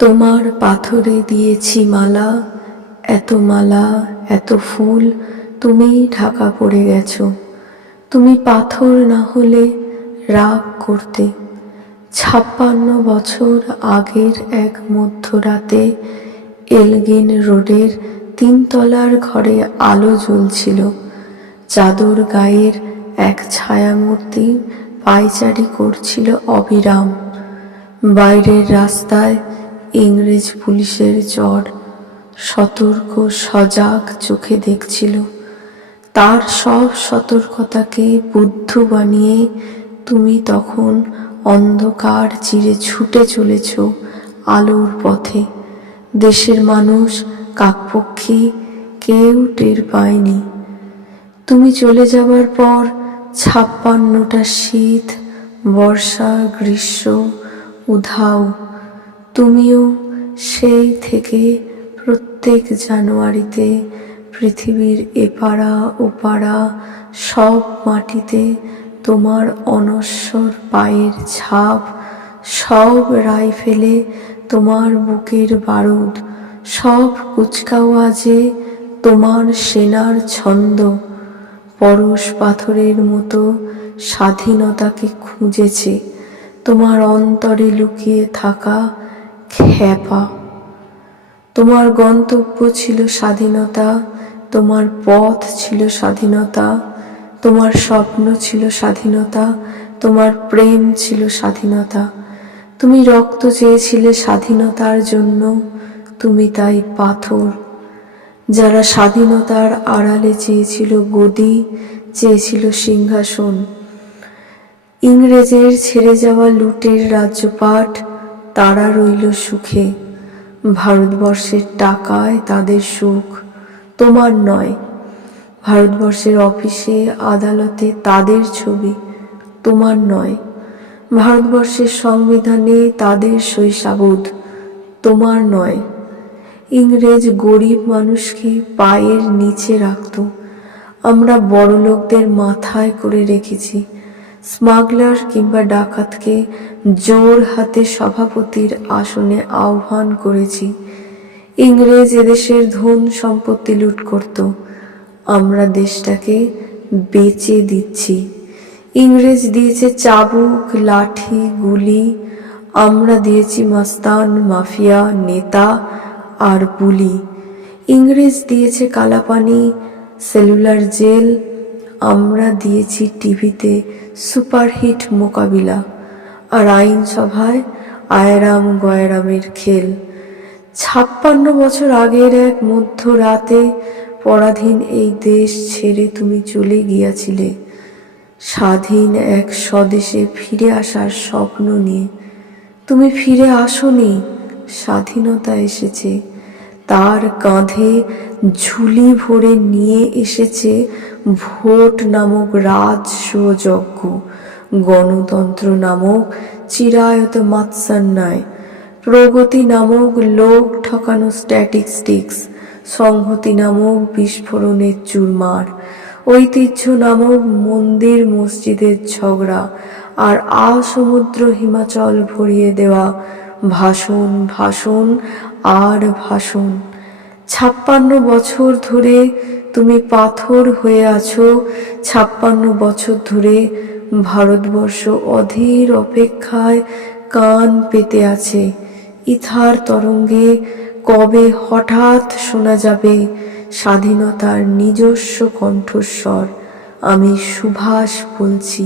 তোমার পাথরে দিয়েছি মালা, এত মালা এত ফুল, তুমিই ঢাকা পড়ে গেছো। তুমি পাথর না হলে রাগ করতে। 56 বছর আগের এক মধ্যরাতে এলগিন রোডের 3 তলার ঘরে আলো জ্বলছিল। চাদর গায়ের এক ছায়ামূর্তি পায়চারি করছিল অবিরাম। বাইরের রাস্তায় ইংরেজ পুলিশের চড় সতর্ক সজাগ চোখে দেখছিল। তার সব সতর্কতাকে বুদ্ধ বানিয়ে তুমি তখন অন্ধকার চিরে ছুটে চলেছ আলোর পথে। দেশের মানুষ কাকপক্ষী কেউ টের পায়নি। তুমি চলে যাবার পর 56টা শীত, বর্ষা, গ্রীষ্ম উধাও। তুমিও সেই থেকে প্রত্যেক জানুয়ারিতে পৃথিবীর এপাড়া ওপাড়া সব মাটিতে তোমার অনশ্বর পায়ের ছাপ, সব রাইফেলে তোমার বুকের বারুদ, সব কুচকাওয়াজে তোমার সেনার ছন্দ। পরশ পাথরের মতো স্বাধীনতাকে খুঁজেছে তোমার অন্তরে লুকিয়ে থাকা খ্যাপা। তোমার গন্তব্য ছিল স্বাধীনতা, তোমার পথ ছিল স্বাধীনতা, তোমার স্বপ্ন ছিল স্বাধীনতা, তোমার প্রেম ছিল স্বাধীনতা। তুমি রক্ত চেয়েছিলে স্বাধীনতার জন্য, তুমি তাই পাথর। যারা স্বাধীনতার আড়ালে চেয়েছিল গদি, চেয়েছিল সিংহাসন, ইংরেজের ছেড়ে যাওয়া লুটের রাজ্যপাট, তারা রইল সুখে। ভারতবর্ষের টাকায় তাদের সুখ, তোমার নয়। ভারতবর্ষের অফিসে আদালতে তাদের ছবি, তোমার নয়। ভারতবর্ষের সংবিধানে তাদের শৈশাবোধ, তোমার নয়। ইংরেজ গরিব মানুষকে পায়ের নিচে রাখত, আমরা বড়লোকদের মাথায় করে রেখেছি। স্মাগলার কিংবা ডাকাতকে জোর হাতে সভাপতির আসনে আহ্বান করেছি। ইংরেজ এদেশের ধন সম্পত্তি লুট করত, আমরা দেশটাকে বেচে দিচ্ছি। ইংরেজ দিয়েছে চাবুক, লাঠি, গুলি, আমরা দিয়েছি মাস্তান, মাফিয়া, নেতা আর বুলি। ইংরেজ দিয়েছে কালাপানি, সেলুলার জেল, আমরা দিয়েছি টিভিতে সুপারহিট মোকাবিলা আর আইনসভায় আয়রাম গয়রামের খেল। 56 বছর আগের এক মধ্যরাতে পরাধীন এই দেশ ছেড়ে তুমি চলে গিয়াছিলে স্বাধীন এক স্বদেশে ফিরে আসার স্বপ্ন নিয়ে। তুমি ফিরে আসোনি, স্বাধীনতা এসেছে। তার কাঁধে ঝুলি ভরে নিয়ে এসেছে ভোট নামক রাজসূয়যজ্ঞ, গণতন্ত্র নামক চিরায়ত মাৎসান্যায়, প্রগতি নামক লোক ঠকানো স্ট্যাটিস্টিক্স, সংহতি নামক বিস্ফোরণের চুরমার, ঐতিহ্য নামক মন্দির মসজিদের ঝগড়া, আর আসমুদ্র হিমাচল ভরিয়ে দেওয়া ভাষণ, ভাষণ আর ভাষণ। 56 বছর ধরে তুমি পাথর হয়ে আছো। 56 বছর ধরে ভারতবর্ষ অধীর অপেক্ষায় কান পেতে আছে। ইথার তরঙ্গে কবে হঠাৎ শোনা যাবে স্বাধীনতার নিজস্ব কণ্ঠস্বর। আমি সুভাষ বলছি।